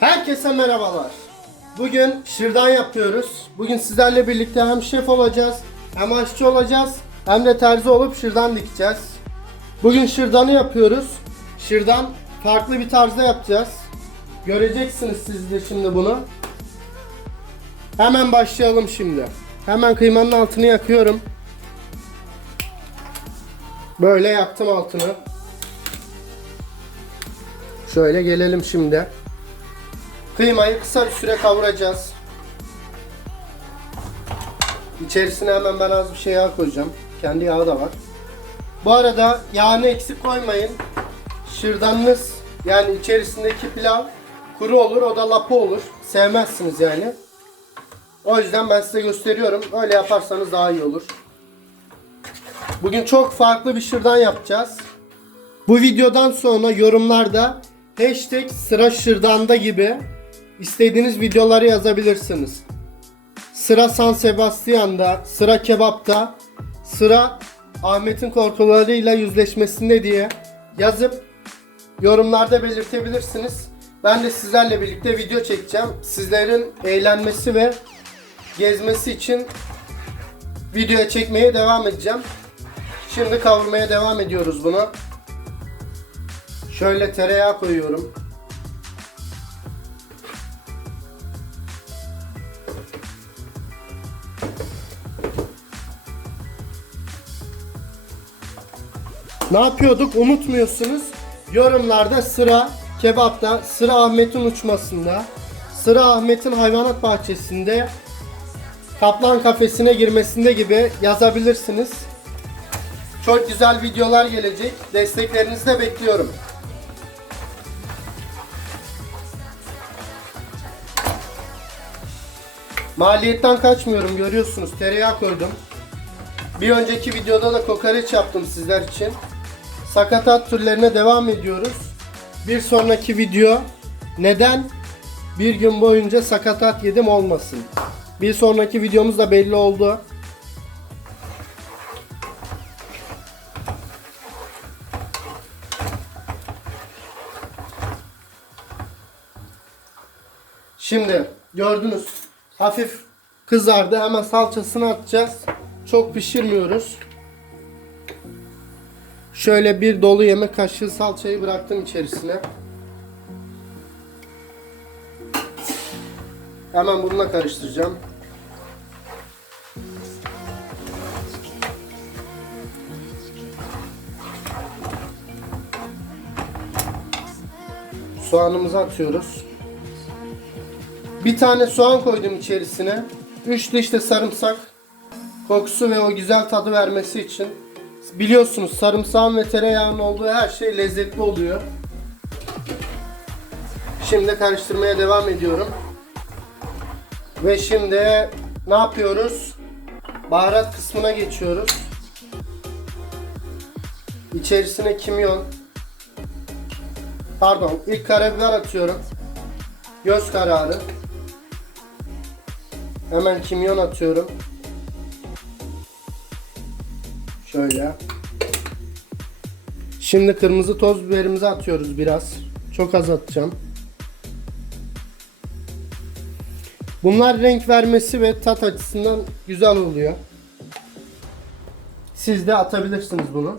Herkese merhabalar. Bugün şırdan yapıyoruz. Bugün sizlerle birlikte hem şef olacağız, hem aşçı olacağız, hem de terzi olup şırdan dikeceğiz. Bugün şırdanı yapıyoruz. Şırdan farklı bir tarzda yapacağız. Göreceksiniz siz de şimdi bunu. Hemen başlayalım şimdi. Hemen kıymanın altını yakıyorum. Böyle yaktım altını. Şöyle gelelim şimdi. Kıymayı kısa bir süre kavuracağız. İçerisine hemen ben az bir şey yağ koyacağım. Kendi yağı da var. Bu arada yağını eksik koymayın. Şırdanınız yani içerisindeki pilav kuru olur o da lapa olur. Sevmezsiniz yani. O yüzden ben size gösteriyorum. Öyle yaparsanız daha iyi olur. Bugün çok farklı bir şırdan yapacağız. Bu videodan sonra yorumlarda hashtag sıra şırdanda gibi istediğiniz videoları yazabilirsiniz. Sıra San Sebastian'da, sıra kebapta, sıra Ahmet'in korkularıyla yüzleşmesinde diye yazıp yorumlarda belirtebilirsiniz. Ben de sizlerle birlikte video çekeceğim. Sizlerin eğlenmesi ve gezmesi için videoya çekmeye devam edeceğim. Şimdi kavurmaya devam ediyoruz bunu. Şöyle tereyağı koyuyorum. Ne yapıyorduk? Unutmuyorsunuz. Yorumlarda sıra kebapta, sıra Ahmet'in uçmasında, sıra Ahmet'in hayvanat bahçesinde, kaplan kafesine girmesinde gibi yazabilirsiniz. Çok güzel videolar gelecek. Desteklerinizi de bekliyorum. Maliyetten kaçmıyorum görüyorsunuz. Tereyağı koydum. Bir önceki videoda da kokoreç yaptım sizler için. Sakatat türlerine devam ediyoruz. Bir sonraki video neden bir gün boyunca sakatat yedim olmasın. Bir sonraki videomuz da belli oldu. Şimdi gördünüz hafif kızardı hemen salçasını atacağız. Çok pişirmiyoruz. Şöyle bir dolu yemek kaşığı salçayı bıraktım içerisine. Hemen bununla karıştıracağım. Soğanımızı atıyoruz. Bir tane soğan koydum içerisine. 3 diş de sarımsak. Kokusu ve o güzel tadı vermesi için. Biliyorsunuz sarımsağın ve tereyağının olduğu her şey lezzetli oluyor. Şimdi karıştırmaya devam ediyorum. Ve şimdi ne yapıyoruz? Baharat kısmına geçiyoruz. İçerisine kimyon. Pardon, ilk karabiber atıyorum. Göz kararı. Hemen kimyon atıyorum. Şöyle. Şimdi kırmızı toz biberimizi atıyoruz biraz. Çok az atacağım. Bunlar renk vermesi ve tat açısından güzel oluyor. Siz de atabilirsiniz bunu.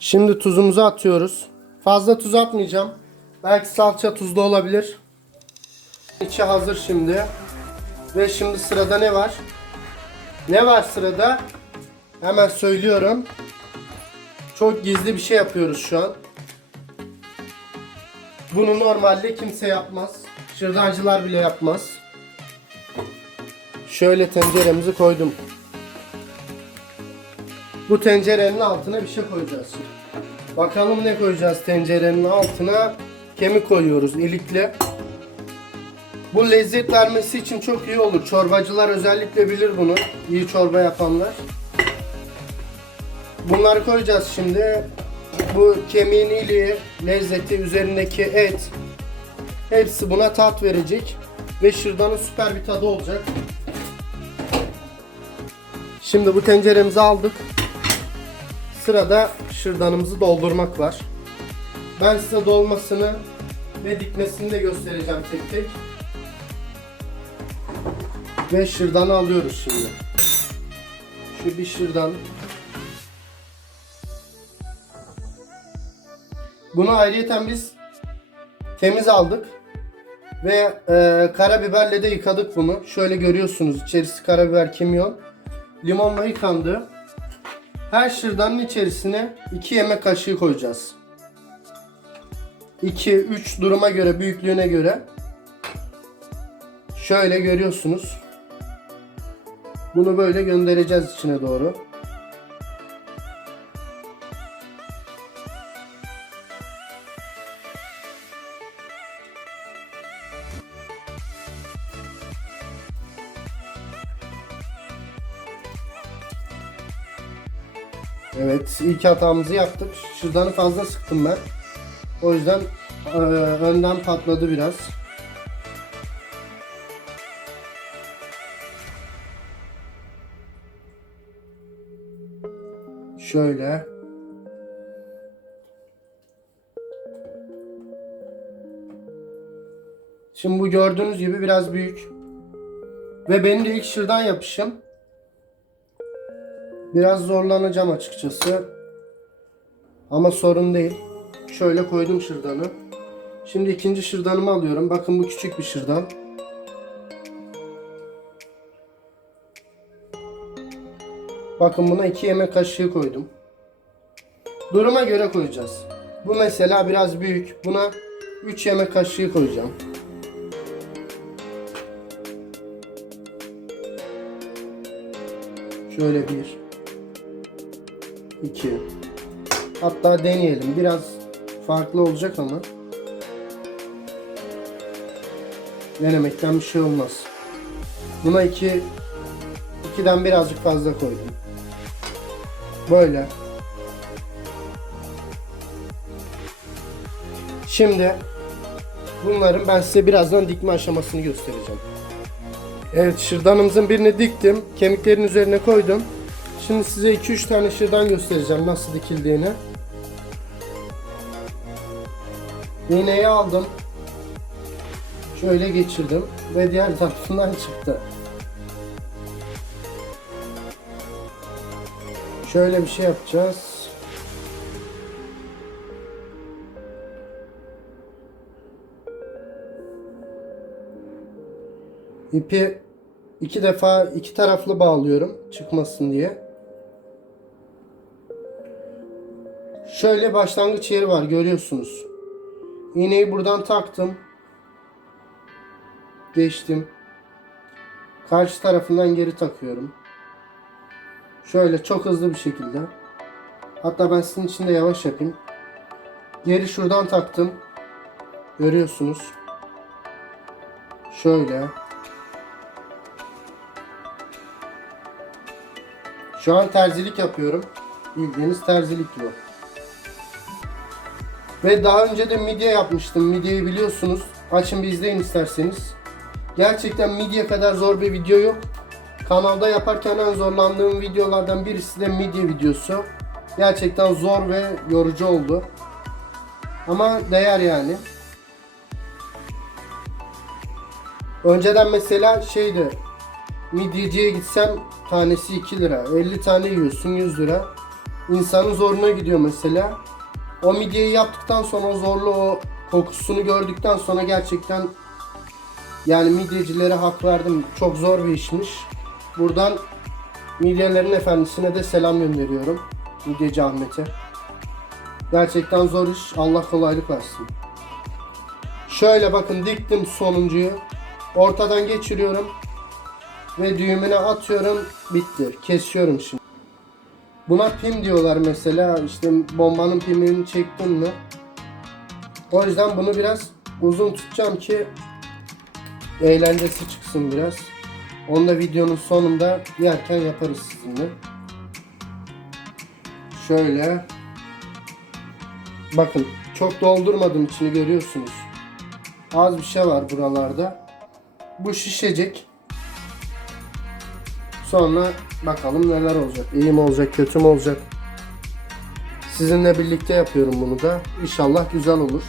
Şimdi tuzumuzu atıyoruz. Fazla tuz atmayacağım. Belki salça tuzlu olabilir. İçi hazır şimdi. Ve şimdi sırada ne var? Ne var sırada? Hemen söylüyorum. Çok gizli bir şey yapıyoruz şu an. Bunu normalde kimse yapmaz. Şırdancılar bile yapmaz. Şöyle tenceremizi koydum. Bu tencerenin altına bir şey koyacağız. Bakalım ne koyacağız tencerenin altına? Kemik koyuyoruz ilikle. Bu lezzet vermesi için çok iyi olur. Çorbacılar özellikle bilir bunu. İyi çorba yapanlar. Bunları koyacağız şimdi. Bu kemiğin iliği, lezzeti, üzerindeki et. Hepsi buna tat verecek. Ve şırdanın süper bir tadı olacak. Şimdi bu tenceremizi aldık. Sırada şırdanımızı doldurmak var. Ben size dolmasını ve dikmesini de göstereceğim tek tek. Ve şırdanı alıyoruz şimdi. Şu bir şırdan. Bunu ayrıyeten biz temiz aldık. Ve e, karabiberle de yıkadık bunu. Şöyle görüyorsunuz içerisi karabiber kimyon. Limonla yıkandı. Her şırdanın içerisine 2 yemek kaşığı koyacağız. 2-3 duruma göre, büyüklüğüne göre. Şöyle görüyorsunuz. Bunu böyle göndereceğiz içine doğru. Evet, ilk hatamızı yaptık. Şırdanı fazla sıktım ben. O yüzden eee, önden patladı biraz. Şöyle. Şimdi bu gördüğünüz gibi biraz büyük. Ve benim de ilk şırdan yapışım. Biraz zorlanacağım açıkçası. Ama sorun değil. Şöyle koydum şırdanı. Şimdi ikinci şırdanımı alıyorum. Bakın bu küçük bir şırdan. Bakın buna 2 yemek kaşığı koydum. Duruma göre koyacağız. Bu mesela biraz büyük. Buna 3 yemek kaşığı koyacağım. Şöyle bir, iki. Hatta deneyelim. Biraz farklı olacak ama. Denemekten bir şey olmaz. Buna iki, ikiden birazcık fazla koydum. Böyle. Şimdi bunların ben size birazdan dikme aşamasını göstereceğim. Evet şırdanımızın birini diktim. Kemiklerin üzerine koydum. Şimdi size 2-3 tane şırdan göstereceğim nasıl dikildiğini. İğneyi aldım. Şöyle geçirdim ve diğer tarafından çıktı. Şöyle bir şey yapacağız. İpi iki defa iki taraflı bağlıyorum çıkmasın diye. Şöyle başlangıç yeri var görüyorsunuz. İğneyi buradan taktım. Geçtim. Karşı tarafından geri takıyorum. Şöyle çok hızlı bir şekilde. Hatta ben sizin için de yavaş yapayım. Geri şuradan taktım. Görüyorsunuz. Şöyle. Şu an terzilik yapıyorum. Bildiğiniz terzilik bu. Ve daha önce de midye yapmıştım. Midyeyi biliyorsunuz. Açın bir izleyin isterseniz. Gerçekten midye kadar zor bir video yok. Kanalda yaparken en zorlandığım videolardan birisi de midye videosu. Gerçekten zor ve yorucu oldu. Ama değer yani. Önceden mesela şeydi midyeciye gitsem tanesi 2 lira. 50 tane yiyorsun 100 lira. İnsanın zoruna gidiyor mesela. O midyeyi yaptıktan sonra o zorlu o kokusunu gördükten sonra gerçekten yani midyecilere hak verdim. Çok zor bir işmiş. Buradan midyelerin efendisine de selam gönderiyorum. Midyeci Ahmet'e. Gerçekten zor iş. Allah kolaylık versin. Şöyle bakın diktim sonuncuyu. Ortadan geçiriyorum. Ve düğümüne atıyorum. Bitti. Kesiyorum şimdi. Buna pim diyorlar mesela. İşte bombanın pimini çektim mi? O yüzden bunu biraz uzun tutacağım ki eğlencesi çıksın biraz. Onu da videonun sonunda yerken yaparız sizinle. Şöyle. Bakın çok doldurmadım içini görüyorsunuz. Az bir şey var buralarda. Bu şişecek. Sonra bakalım neler olacak. İyi mi olacak, kötü mü olacak? Sizinle birlikte yapıyorum bunu da. İnşallah güzel olur.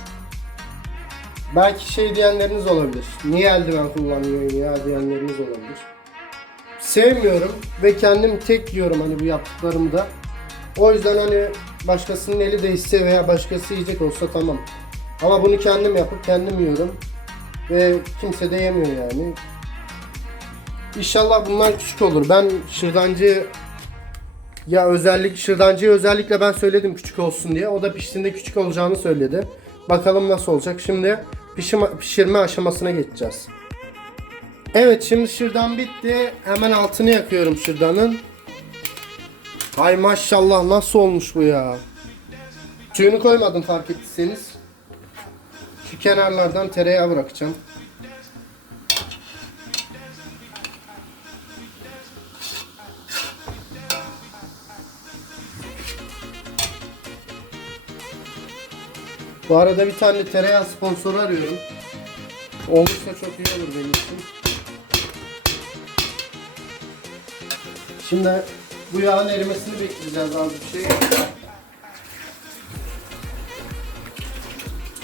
Belki şey diyenleriniz olabilir. Niye eldiven kullanmıyorsun ya diyenleriniz olabilir. Sevmiyorum ve kendim tek yiyorum hani bu yaptıklarımda. O yüzden hani başkasının eli değişse veya başkası yiyecek olsa tamam. Ama bunu kendim yapıp kendim yiyorum. Ve kimse de yemiyor yani. İnşallah bunlar küçük olur. Ben şırdancı ya özellik şırdancıyı özellikle ben söyledim küçük olsun diye. O da piştiğinde küçük olacağını söyledi. Bakalım nasıl olacak. Şimdi pişirme, pişirme aşamasına geçeceğiz. Evet şimdi şırdan bitti. Hemen altını yakıyorum şırdanın. Ay maşallah nasıl olmuş bu ya. Suyunu koymadım fark ettiyseniz. Şu kenarlardan tereyağı bırakacağım. Bu arada bir tane tereyağı sponsoru arıyorum. Olursa çok iyi olur benim için. Şimdi bu yağın erimesini bekleyeceğiz az bir şey.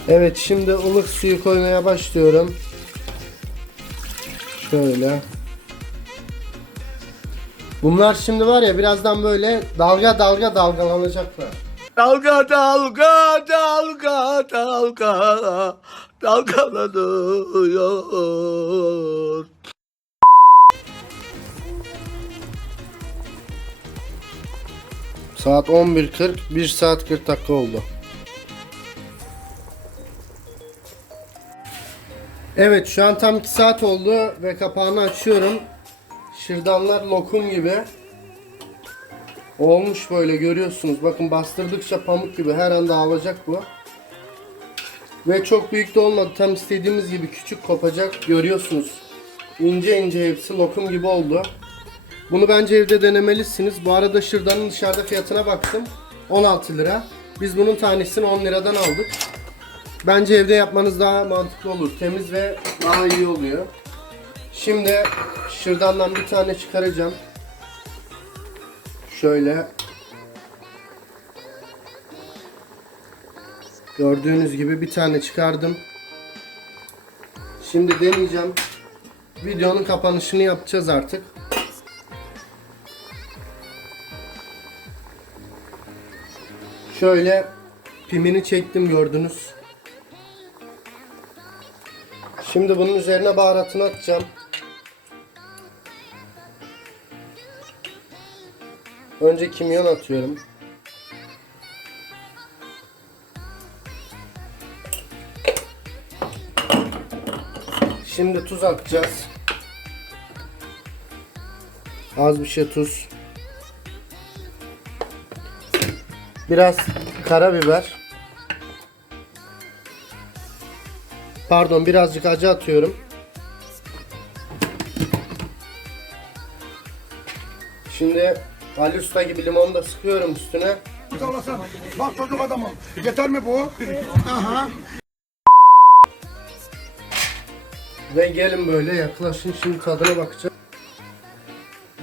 Evet şimdi ılık suyu koymaya başlıyorum. Şöyle. Bunlar şimdi var ya birazdan böyle dalga dalga dalgalanacaklar. Dalga dalga dalga dalga dalgalanıyor. Saat 11.40, 1 saat 40 dakika oldu. Evet şu an tam 2 saat oldu ve kapağını açıyorum. Şırdanlar lokum gibi. Olmuş böyle görüyorsunuz. Bakın bastırdıkça pamuk gibi her an dağılacak bu. Ve çok büyük de olmadı. Tam istediğimiz gibi küçük kopacak. Görüyorsunuz. İnce ince hepsi lokum gibi oldu. Bunu bence evde denemelisiniz. Bu arada şırdanın dışarıda fiyatına baktım. 16 lira. Biz bunun tanesini 10 liradan aldık. Bence evde yapmanız daha mantıklı olur. Temiz ve daha iyi oluyor. Şimdi şırdandan bir tane çıkaracağım. Şöyle. Gördüğünüz gibi bir tane çıkardım. Şimdi deneyeceğim. Videonun kapanışını yapacağız artık. Şöyle pimini çektim gördünüz. Şimdi bunun üzerine baharatını atacağım. Önce kimyon atıyorum. Şimdi tuz atacağız. Az bir şey tuz. Biraz karabiber. Pardon birazcık acı atıyorum. Şimdi Ali Usta gibi limonu da sıkıyorum üstüne. Olasın. Bak çocuk adamım. Yeter mi bu? Aha. Ve gelin böyle yaklaşın şimdi tadına bakacağım.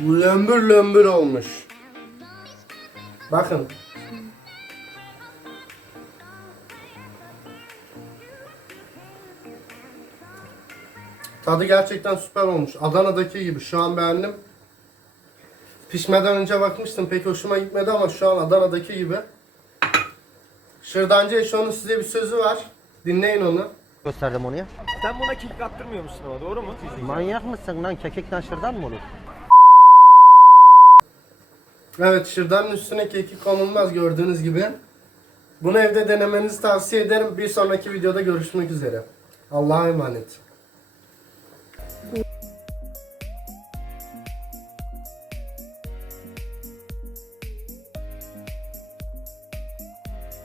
Lömbür lömbür olmuş. Bakın. Tadı gerçekten süper olmuş. Adana'daki gibi. Şu an beğendim. Pişmeden önce bakmıştım. Pek hoşuma gitmedi ama şu an Adana'daki gibi. Şırdancı Eşo'nun size bir sözü var. Dinleyin onu. gösterdim onu ya. Sen buna kek attırmıyormuşsun ama doğru mu? Manyak mısın lan? Kekikten şırdan mı olur? Evet şırdanın üstüne keki konulmaz gördüğünüz gibi. Bunu evde denemenizi tavsiye ederim. Bir sonraki videoda görüşmek üzere. Allah'a emanet.